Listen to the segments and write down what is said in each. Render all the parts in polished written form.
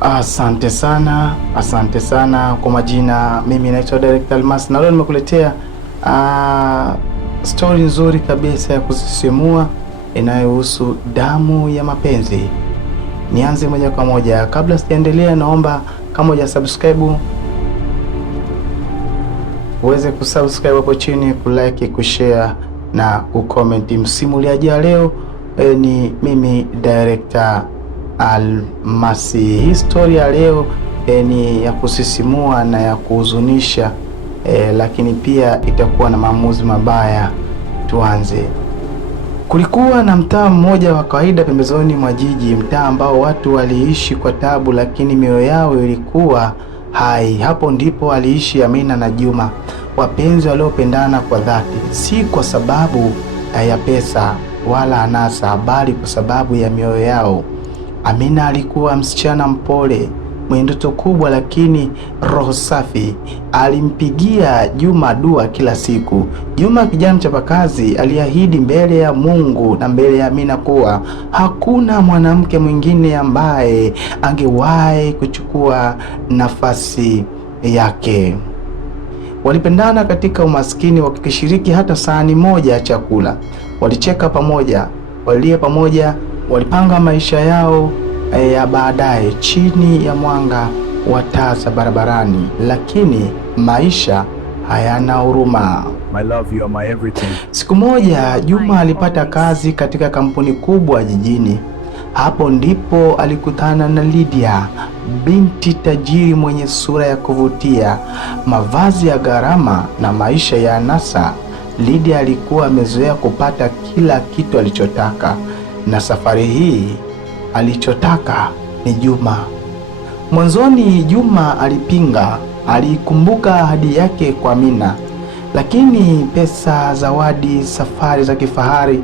Asante sana kwa majina. Mimi naitwa Director Almas na leo nimekuletea story nzuri kabisa ya kusisimua inayohusu damu ya mapenzi. Nianze moja kwa moja. Kabla sijaendelea, naomba kama hujasubscribe uweze kusubscribe hapo chini, kulike, kushare na kucomment. Msimuliaji leo ni mimi Director Almasi. Hii story ya leo ni ya kusisimua na ya kuhuzunisha, lakini pia itakuwa na maamuzi mabaya. Tuanze. Kulikuwa na mtaa mmoja wa kawaida pembezoni mwa jiji, mtaa ambao watu waliishi kwa tabu, lakini mioyo yao ilikuwa hai. Hapo ndipo aliishi Amina na Juma, wapenzi waliopendana kwa dhati, si kwa sababu ya pesa wala anasa, bali kwa sababu ya mioyo yao. Amina alikuwa msichana mpole, mwenye ndoto kubwa, lakini roho safi. Alimpigia Juma dua kila siku. Juma, kijana mchapakazi, aliahidi mbele ya Mungu na mbele ya Amina kuwa hakuna mwanamke mwingine ambaye angewahi kuchukua nafasi yake. Walipendana katika umaskini, wakishiriki hata sahani moja ya chakula. Walicheka pamoja, walilia pamoja, walipanga maisha yao ya baadaye chini ya mwanga wa taa za barabarani, lakini maisha hayana huruma. My love, you are my everything. Siku moja Juma alipata kazi katika kampuni kubwa jijini. Hapo ndipo alikutana na Lydia, binti tajiri mwenye sura ya kuvutia, mavazi ya gharama na maisha ya anasa. Lydia alikuwa amezoea kupata kila kitu alichotaka, na safari hii alichotaka ni Juma. Mwanzoni Juma alipinga, alikumbuka ahadi yake kwa Amina, lakini pesa, zawadi, safari za kifahari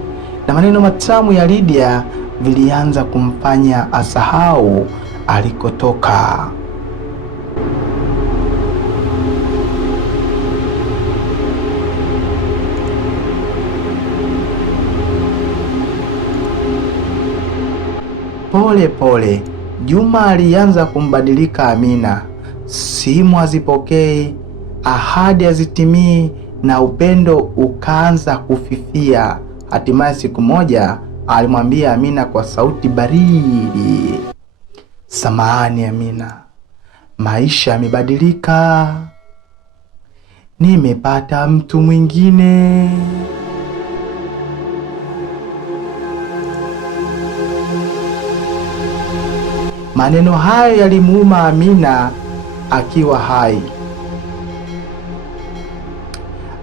na maneno matamu ya Lydia vilianza kumfanya asahau alikotoka. Pole pole Juma alianza kumbadilika Amina. Simu hazipokei, ahadi hazitimii, na upendo ukaanza kufifia. Hatimaye siku moja alimwambia Amina kwa sauti baridi, "Samahani Amina, maisha yamebadilika. Nimepata mtu mwingine." Maneno hayo yalimuuma Amina akiwa hai.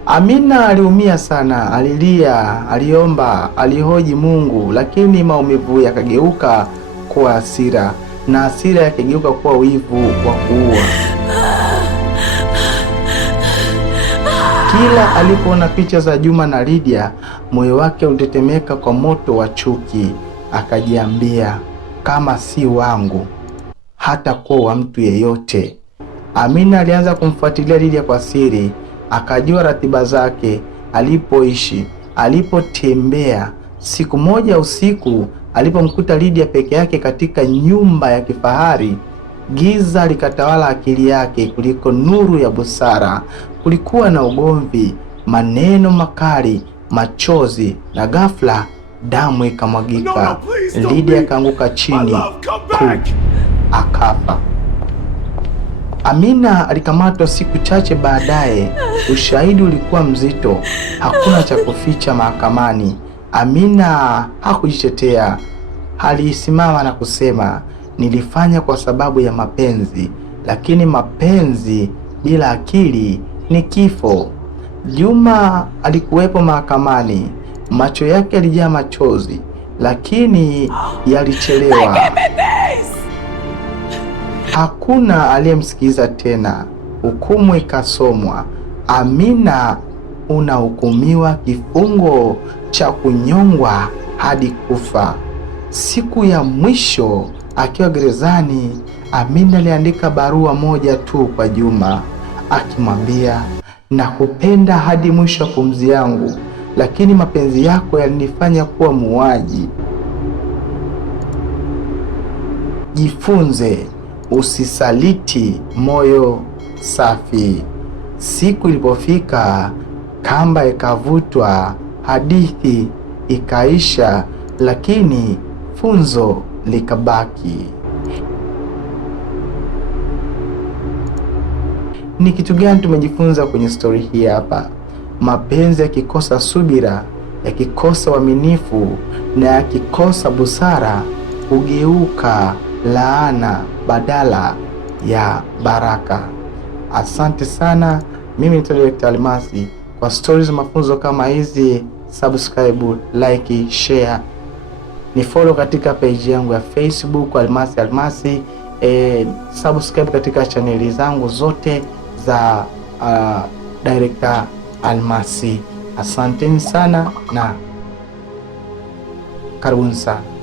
Amina aliumia sana, alilia, aliomba, alihoji Mungu, lakini maumivu yakageuka kuwa hasira, na hasira yakageuka kuwa wivu wa kuua. Kila alipoona picha za Juma na Lydia, moyo wake ulitetemeka kwa moto wa chuki. Akajiambia, kama si wangu, hata kuwa wa mtu yeyote. Amina alianza kumfuatilia Lydia kwa siri, akajua ratiba zake, alipoishi, alipotembea. Siku moja usiku, alipomkuta Lydia peke yake katika nyumba ya kifahari, giza likatawala akili yake kuliko nuru ya busara. Kulikuwa na ugomvi, maneno makali, machozi, na ghafla damu ikamwagika. Lydia akaanguka chini, akafa. Amina alikamatwa siku chache baadaye. Ushahidi ulikuwa mzito, hakuna cha kuficha mahakamani. Amina hakujitetea, alisimama na kusema, "Nilifanya kwa sababu ya mapenzi, lakini mapenzi bila akili ni kifo." Juma alikuwepo mahakamani. Macho yake yalijaa machozi, lakini yalichelewa. Hakuna aliyemsikiliza tena. Hukumu ikasomwa. Amina, unahukumiwa kifungo cha kunyongwa hadi kufa. Siku ya mwisho akiwa gerezani, Amina aliandika barua moja tu kwa Juma, akimwambia, "Nakupenda hadi mwisho wa pumzi yangu, lakini mapenzi yako yalinifanya kuwa muuaji. Jifunze, usisaliti moyo safi. Siku ilipofika, kamba ikavutwa, hadithi ikaisha, lakini funzo likabaki. Ni kitu gani tumejifunza kwenye stori hii hapa? Mapenzi yakikosa subira, yakikosa uaminifu na yakikosa busara hugeuka laana badala ya baraka. Asante sana. Mimi ni Dr. Almasi. Kwa stories mafunzo kama hizi, subscribe, like, share. Ni follow katika page yangu ya Facebook Almasi. Subscribe katika chaneli zangu zote za Dr. Almasi. Asanteni sana na karibuni sana.